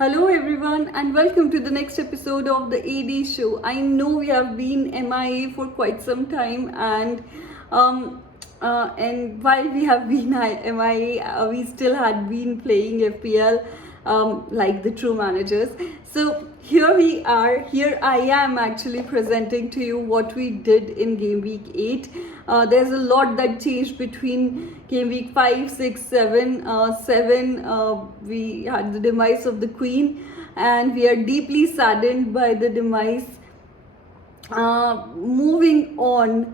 Hello, everyone, and welcome to the next episode of the AD show. I know we have been MIA for quite some time, and while we have been MIA, we still had been playing FPL like the true managers. So here we are. Here I am actually presenting to you what we did in game week 8. There's a lot that changed between game week 5, 6, 7. 7, we had the demise of the Queen, and we are deeply saddened by the demise. Moving on,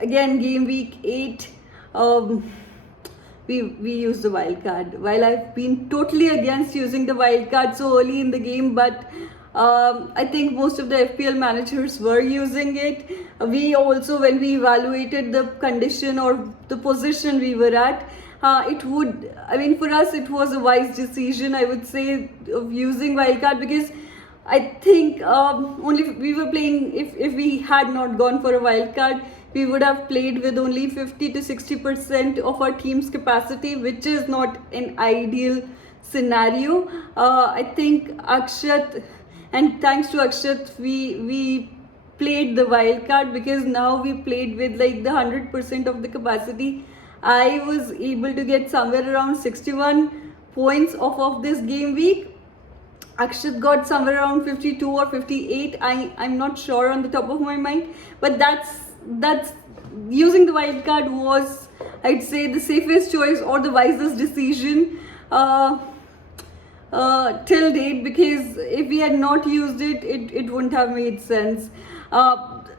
again, game week 8. We use the wild card. While I've been totally against using the wild card so early in the game, but I think most of the FPL managers were using it. We also, when we evaluated the condition or the position we were at, for us, it was a wise decision, I would say, of using wildcard, because I think only we were playing, if we had not gone for a wildcard, we would have played with only 50 to 60% of our team's capacity, which is not an ideal scenario. I think Akshat, and thanks to Akshat, we played the wild card, because now we played with like the 100% of the capacity. I was able to get somewhere around 61 points off of this game week. Akshat got somewhere around 52 or 58. I'm not sure on the top of my mind, but that's using the wild card was, I'd say, the safest choice or the wisest decision till date, because if we had not used it, it wouldn't have made sense.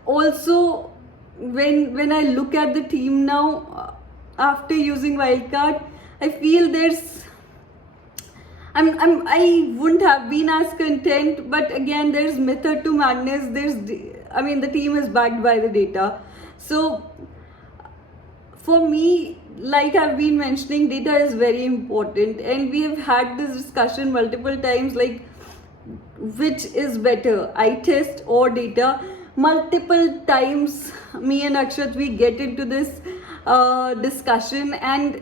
Also, when I look at the team now, after using wildcard, I feel I wouldn't have been as content, but again, there's method to madness. The team is backed by the data. So for me, like I've been mentioning, data is very important, and we have had this discussion multiple times, like which is better, eye test or data. Multiple times, me and Akshat, we get into this discussion, and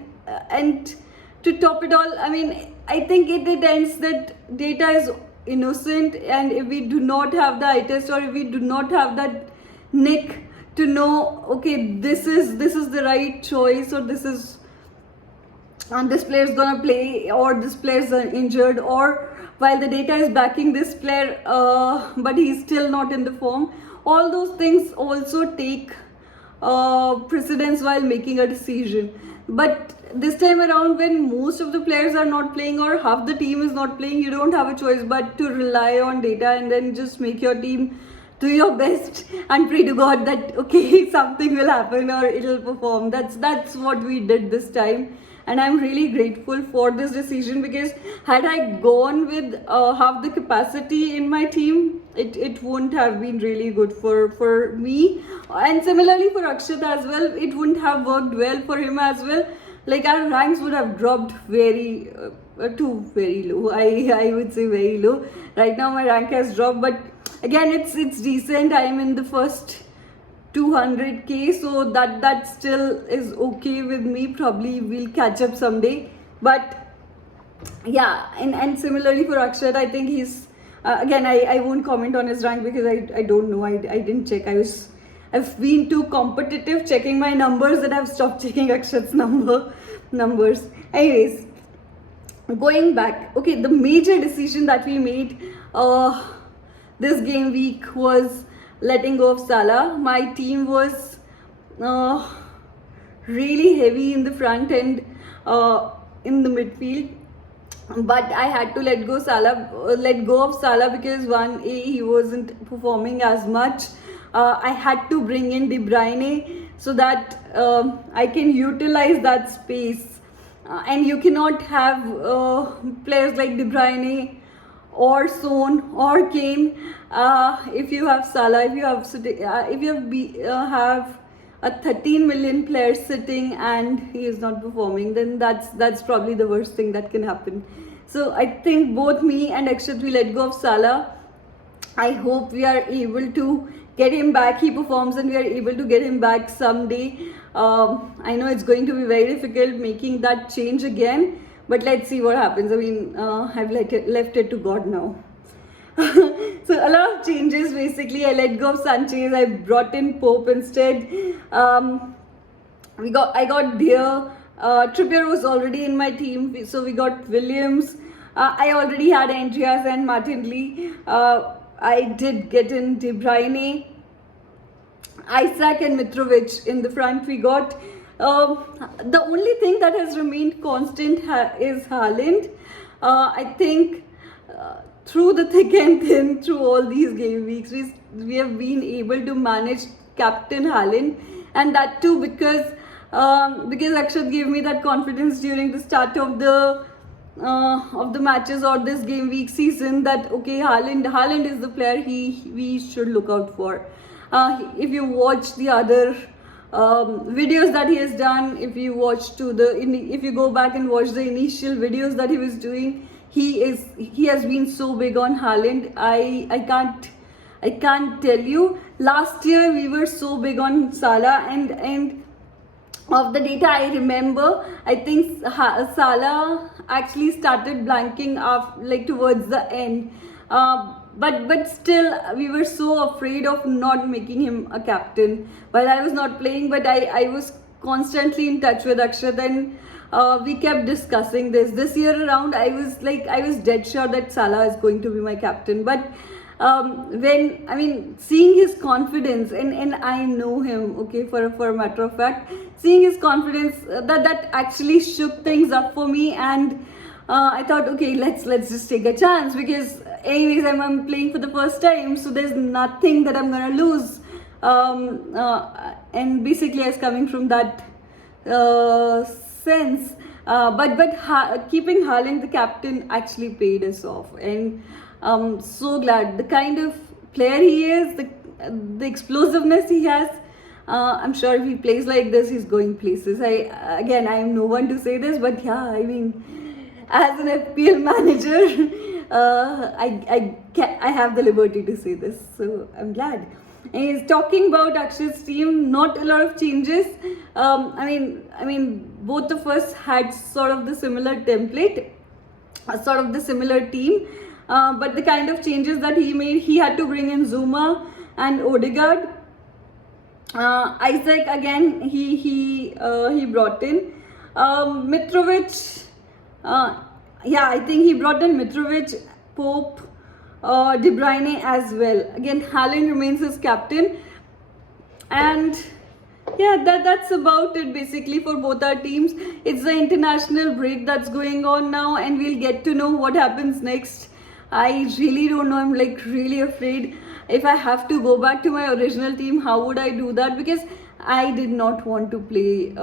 to top it all, I think it ends that data is innocent, and if we do not have the eye test, or if we do not have that nick to know, okay, this is the right choice, or this player is gonna play, or this player is injured, or while the data is backing this player, but he's still not in the form. All those things also take precedence while making a decision. But this time around, when most of the players are not playing, or half the team is not playing, you don't have a choice but to rely on data, and then just make your team do your best and pray to God that, okay, something will happen or it'll perform. That's what we did this time, and I'm really grateful for this decision, because had I gone with half the capacity in my team, it wouldn't have been really good for me, and similarly for Akshat as well. It wouldn't have worked well for him as well. Like, our ranks would have dropped very low. I would say very low. Right now my rank has dropped, but again, it's decent. I am in the first 200k, so that still is okay with me. Probably we'll catch up someday, but yeah. And similarly for Akshat, I think he's again, I won't comment on his rank, because I don't know. I didn't check. I've been too competitive checking my numbers, and I've stopped checking Akshat's numbers. Anyways, going back, okay, the major decision that we made this game week was letting go of Salah. My team was really heavy in the front end, in the midfield, but I had to let go of Salah, because he wasn't performing as much. I had to bring in De Bruyne so that I can utilize that space, and you cannot have players like De Bruyne or Son or Kane if you have Salah. If you have a 13 million player sitting and he is not performing, then that's probably the worst thing that can happen. So I think both me and Akshat, we let go of Salah. I hope we are able to get him back. He performs, and we are able to get him back someday. I know it's going to be very difficult making that change again, but let's see what happens. I mean, I've left it to God now. So a lot of changes basically. I let go of Sanchez. I brought in Pope instead. I got Deer. Trippier was already in my team, so we got Williams. I already had Andreas and Martinelli. I did get in De Bruyne, Isaac and Mitrovic in the front. We got the only thing that has remained constant is Haaland. I think through the thick and thin, through all these game weeks, we have been able to manage captain Haaland, and that too because Akshat gave me that confidence during the start of the matches or this game week season that okay, Haaland is the player we should look out for. If you watch the other videos that he has done, if you go back and watch the initial videos that he was doing, he has been so big on Haaland. I can't tell you. Last year we were so big on Salah, and of the data I remember, I think Salah actually started blanking like towards the end. But still, we were so afraid of not making him a captain. While I was not playing, but I was constantly in touch with Akshat, and we kept discussing this. This year around, I was dead sure that Salah is going to be my captain. But seeing his confidence, and I know him, okay, for a matter of fact, seeing his confidence, that actually shook things up for me, and I thought, okay, let's just take a chance, because anyways I'm playing for the first time, so there's nothing that I'm gonna lose, and basically I was coming from that sense, but keeping Haaland the captain actually paid us off, and I'm so glad. The kind of player he is, the explosiveness he has, I'm sure if he plays like this, he's going places. I am no one to say this, but yeah, I mean, as an FPL manager, I have the liberty to say this, so I'm glad. And he's talking about Akshat's team, not a lot of changes. I mean, both of us had sort of the similar template, sort of the similar team, but the kind of changes that he made, he had to bring in Zuma and Odegaard. Isaac again, he brought in Mitrovic. I think he brought in Mitrovic, Pope, De Bruyne as well. Again, Haaland remains his captain, and yeah, that's about it basically for both our teams. It's the international break that's going on now, and we'll get to know what happens next. I really don't know. I'm like really afraid. If I have to go back to my original team, how would I do that? Because I did not want to play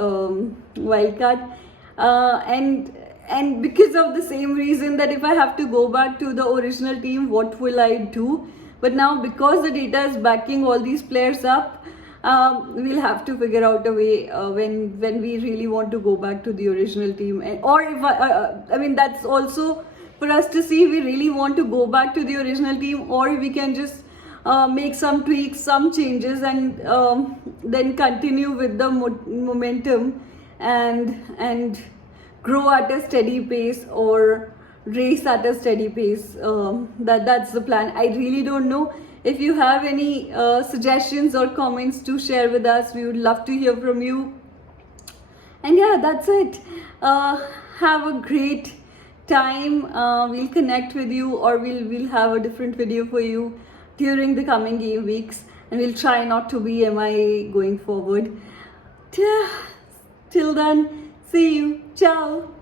wildcard, and because of the same reason that if I have to go back to the original team, what will I do? But now because the data is backing all these players up, we'll have to figure out a way when we really want to go back to the original team, or if that's also for us to see if we really want to go back to the original team, or if we can just make some tweaks, some changes, and then continue with the momentum and grow at a steady pace, or race at a steady pace. That's the plan. I really don't know. If you have any suggestions or comments to share with us, we would love to hear from you. And yeah, that's it. Have a great time. We'll connect with you, or we'll have a different video for you during the coming game weeks, and we'll try not to be MIA going forward. Till then, see you. Ciao.